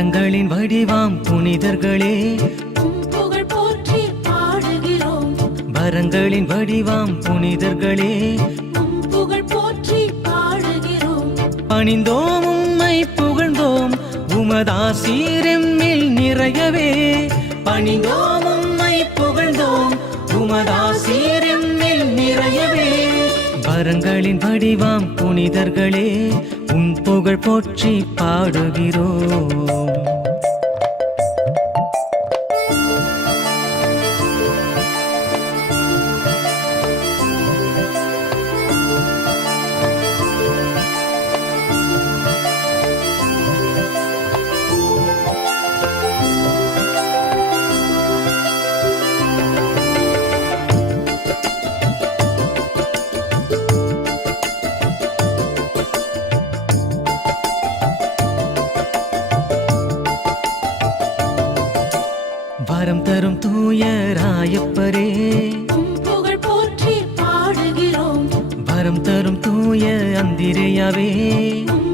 வரங்களின் வடிவாம் புனிதர்களே. போற்றி பாடுகிறோம். வரங்களின் வடிவாம் புனிதர்களே. புகழ் போற்றி பாடுகிறோம். பணிந்தோம் உம்மை புகழ்ந்தோம். உமதாசீரெம்மில் நிறையவே. பணிந்தோம் உம்மை புகழ்ந்தோம். உமதாசீரெம்மில் நிறையவே. வரங்களின் வடிவாம் புனிதர்களே. உன் புகழ் போற்றி பாடுகிறோம்.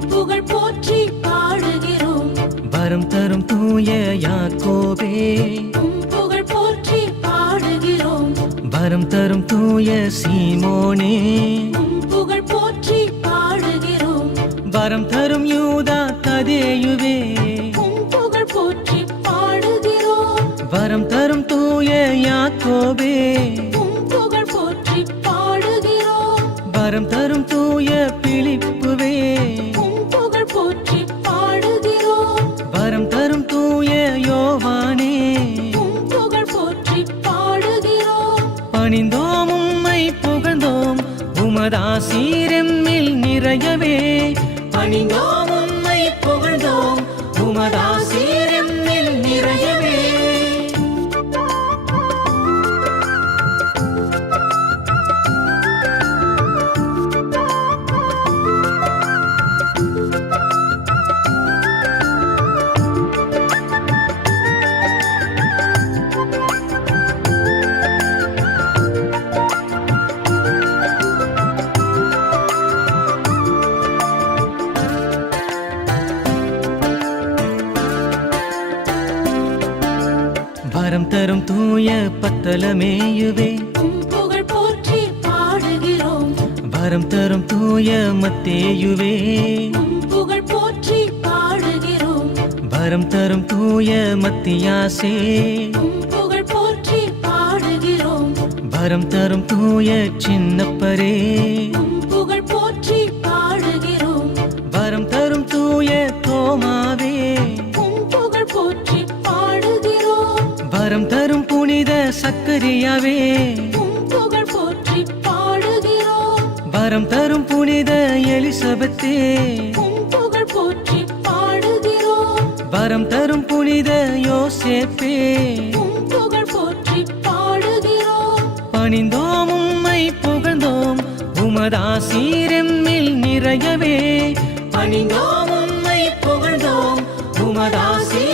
புகழ் போற்றி பாடுகிறோம். வரம் தரும் தூய யாக்கோபே. புகழ் போற்றி பாடுகிறோம். வரம் தரும் தூய சீமோனே. புகழ் போற்றி பாடுகிறோம். வரம் தரும் யூதா கதேயுவே. உம் புகழ் போற்றி பாடுகிறோம். வரம் தரும் தூய யாக்கோபே. புகழ் போற்றி பாடுகிறோம். வரம் தரும் தூய பிலிப்புவே வரம் தரும் தூய பத்தலமேயுவே. புகழ் போற்றி பாடுகிறோம். வரம் தரும் தூய மத்தேயுவே. புகழ் போற்றி பாடுகிறோம். வரம் தரும் தூய மத்தியாசே. புகழ் போற்றி பாடுகிறோம். வரம் தரும் தூய சின்னப்பரே. உம் புகழ் போற்றி பாடுகிறோம். வரம் தரும் புனித எலிசபெத்தே. புகழ் போற்றி பாடுகிறோம். வரம் தரும் புனித யோசேப்பே. புகழ் போற்றி பாடுகிறோம். பணிந்தோம் உம்மை புகழ்ந்தோம். உமதாசீரெம்மில் நிறையவே. பணிந்தோம் உம்மை புகழ்ந்தோம். உமதாசீரெம்மில்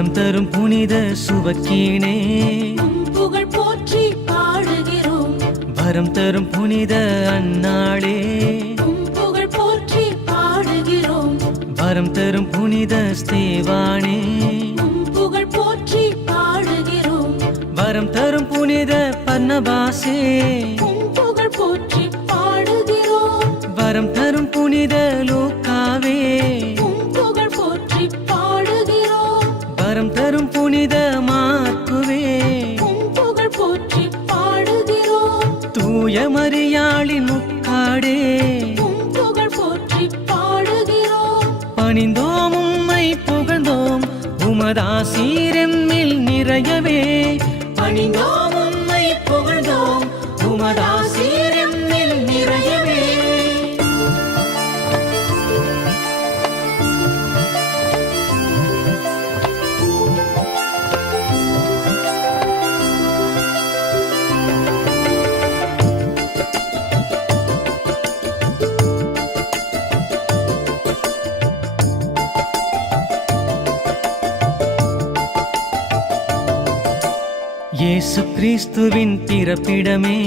வரம் தரும் புனித சுவக்கீனே. புகழ் போற்றி பாடுகிறோம். வரம் தரும் புனித அன்னாளே. உம் புகழ் போற்றி பாடுகிறோம். வரம் தரும் புனித ஸ்தேவானே. புகழ் போற்றி பாடுகிறோம். வரம் தரும் புனித பன்னபாசே உம் புகழ் போற்றி பாடுகிறோம். வரம் தரும் புனித தரும் புனித மார்க்குவே. உம் புகழ் போற்றி பாடுகிறோம். தூய மரியாளின் முக்காடே புகழ் போற்றி பாடுகிறோம். பணிந்தோம் உம்மை புகழ்ந்தோம். உமதாசீரெம்மில் நிறையவே. பணிந்தோம் உம்மை புகழ்ந்தோம். உமதாசீரெம்மில் கிறிஸ்துவின் பிறப்பிடமே.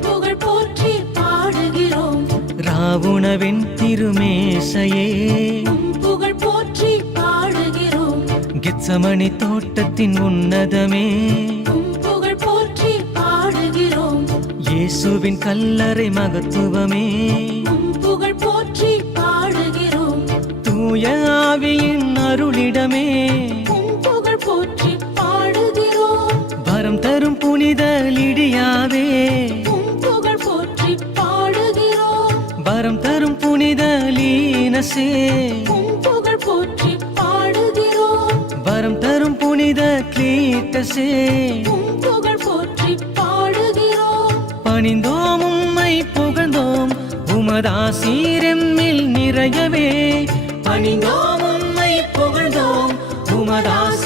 புகழ் போற்றி பாடுகிறோம். ராவுணவின் திருமேசையே. புகழ் போற்றி பாடுகிறோம். கெத்சமணி தோட்டத்தின் உன்னதமே. புகழ் போற்றி பாடுகிறோம். இயேசுவின் கல்லறை மகத்துவமே. புகழ் போற்றி பாடுகிறோம். தூய ஆவியின் அருளிடமே. தரும் புனித லிடியாவே உம் புகழ் போற்றி பாடுகிறோம். வரம் தரும் புனித லீனசே உம் புகழ் போற்றி பாடுகிறோம். வரம் தரும் புனித கிளீட்டசே புகழ் போற்றி பாடுகிறோம். பணிந்தோம் உம்மை புகழ்ந்தோம். உமதாசீரெம்மில் நிறையவே. பணிந்தோம் உம்மை புகழ்ந்தோம். உமதாசீரெம்மில்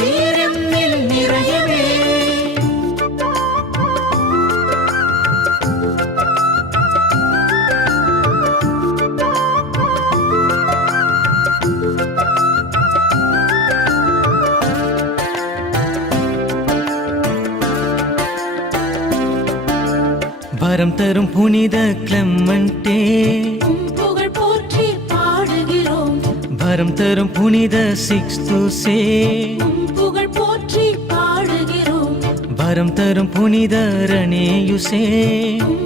வரம் தரும் புனித கிளம்மண்டே புகழ் போற்றி பாடுகிறோம். வரம் தரும் புனித சிக்ஸ்துசே உம் புகழ் போற்றி பாடுகிறோம். வரம் தரும் புனித ரணேயுசே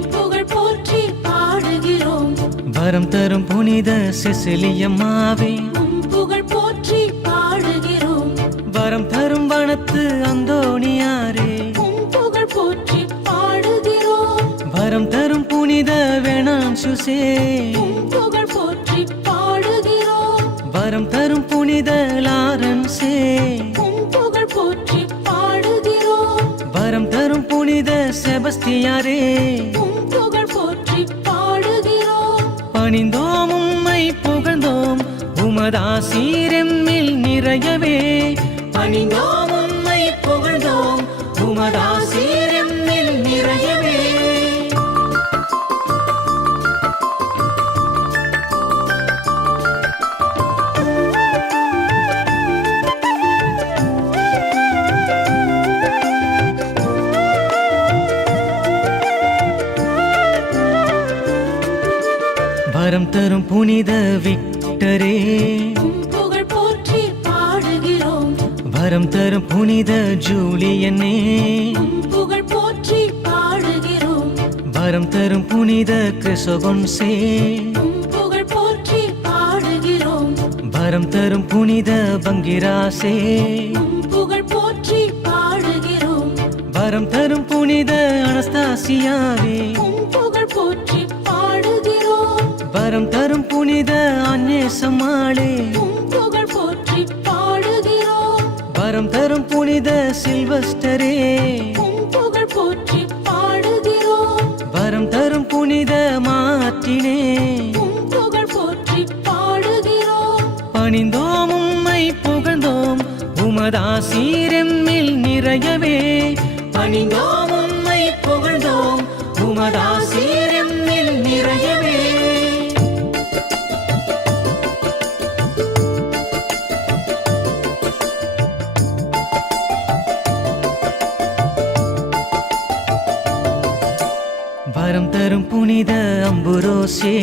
புகழ் போற்றி பாடுகிறோம். வரம் தரும் புனித செசிலியம்மாவே. புகழ் போற்றி பாடுகிறோம். வரம் தரும் வனத்து அந்தோணியாரே. உம் புகழ் போற்றி பாடுகிறோம். வரம் தரும் புனித லாரன்சே புகழ் போற்றி பாடுகிறோம். வரம் தரும் புனித செபஸ்தியாரே. புகழ் போற்றி பாடுகிறோம். பணிந்தோம் உம்மை புகழ்ந்தோம். உமதாசீரெம்மில் நிறையவே. பணிந்தோம் உம்மை புகழ்ந்தோம். உமதாசீரெம்மில் புனித விக்டரே. புகழ் போற்றி பாடுகிறோம். வரம் தரும் புனித ஜூலியனே. புகழ் போற்றி பாடுகிறோம். வரம் தரும் புனித கிறிசோகொன்சே புகழ் போற்றி பாடுகிறோம். வரம் தரும் புனித பங்கிராசே. புகழ் போற்றி பாடுகிறோம். வரம் தரும் புனித அனஸ்தாசியாவே. புகழ் போற்றி பாடுகிறோம். வரம் தரும் புனித அந்நேசமாளே புகழ் போற்றி பாடுகிறோம். வரம் தரும் புனித சில்வஸ்டரே புகழ் போற்றி பாடுகிறோம். வரம் தரும் புனித மாற்றினே புகழ் போற்றி பாடுகிறோம். பணிந்தோம் உம்மை புகழ்ந்தோம் உமதாசீரெம்மில் நிறையவே. பணிந்தோம் உம்மை புகழ்ந்தோம் உமதாசீரெம்மில் அம்புரோசே.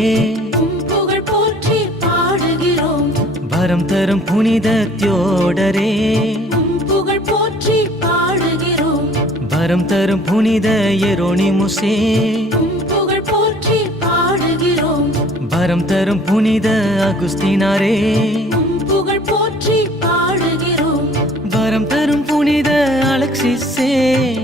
புகழ் போற்றி பாடுகிறோம். வரம் தரும் புனித தியோடரே. புகழ் போற்றி பாடுகிறோம். வரம் தரும் புனித எரோனிமுசே. புகழ் போற்றி பாடுகிறோம். வரம் தரும் புனித அகுஸ்தினாரே. புகழ் போற்றி பாடுகிறோம். வரம் தரும் புனித அலெக்சிஸே.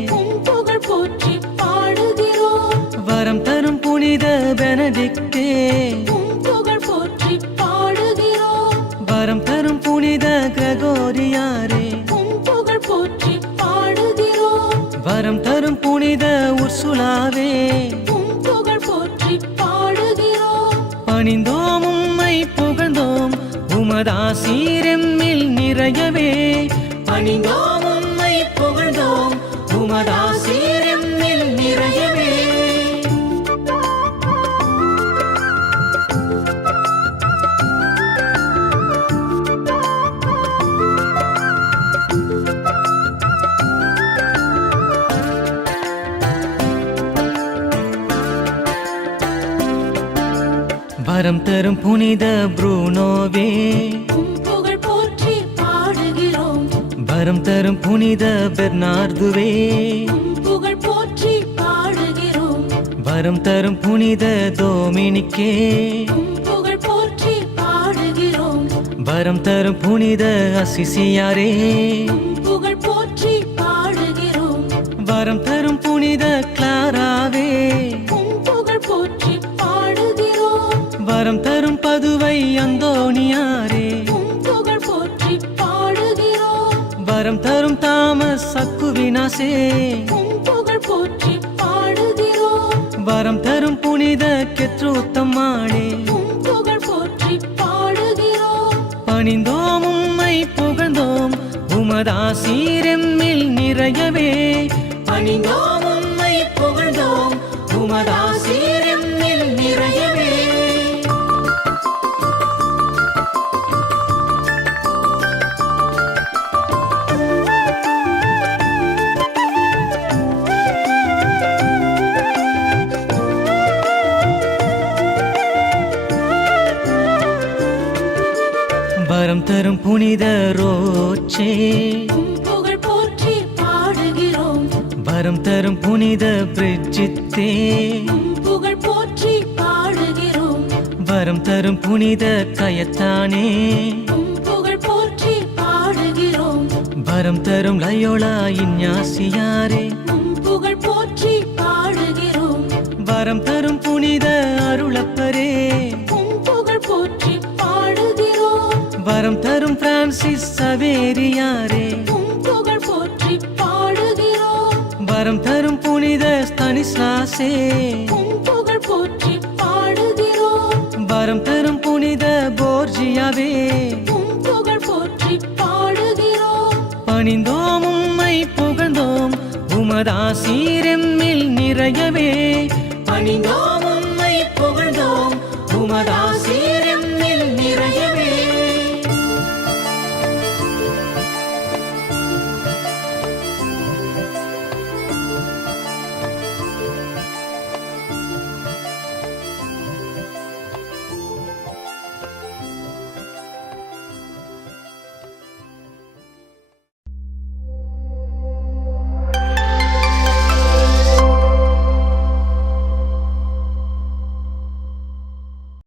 தரும் புனித ப்ரூனோவே. புகழ் போற்றி பாடுகிறோம். வரம் தரும் புனித பெர்னார்துவே. புகழ் போற்றி பாடுகிறோம். வரம் தரும் புனித தோமினிக்கே. புகழ் போற்றி பாடுகிறோம். வரம் தரும் புனித அசிசியாரே. புகழ் போற்றி பாடுகிறோம். வரம் தரும் புனித கிளாராவே. அந்தோணியாரே. புகழ் போற்றி பாடுகிறோம். வரம் தரும் தாமஸ் சக்குவினாசே புகழ் போற்றி பாடுகிறோம். வரம் தரும் புனித கெத்ரூத்தம்மாளே. உம் புகழ் போற்றி பாடுகிறோம். பணிந்தோம் உம்மை புகழ்ந்தோம். உமதாசீரெம்மில் நிறையவே. பணிந்தோம் தரும் புனித ரோச்சே. உம் புகழ் போற்றி பாடுகிறோம். வரம் தரும் புனித பிரிஜித்தே உம் புகழ் போற்றி பாடுகிறோம். வரம் தரும் புனித கயத்தானே. புகழ் போற்றி பாடுகிறோம். வரம் தரும் லயோலா இஞ்ஞாசியாரே உம் புகழ் போற்றி பாடுகிறோம். வரம் தரும் உம் புகழ் போற்றி பாடுகிறோம். வரம் தரும் புனித ஸ்தனிஸ்லாசே. புகழ் போற்றி பாடுகிறோம். வரம் தரும் புனித போர்ஜியாவே. புகழ் போற்றி பாடுகிறோம். பணிந்தோம் உம்மை புகழ்ந்தோம். உமதாசீரெம்மில் நிறையவே. பணிந்தோம் உம்மை புகழ்ந்தோம். உமதாசி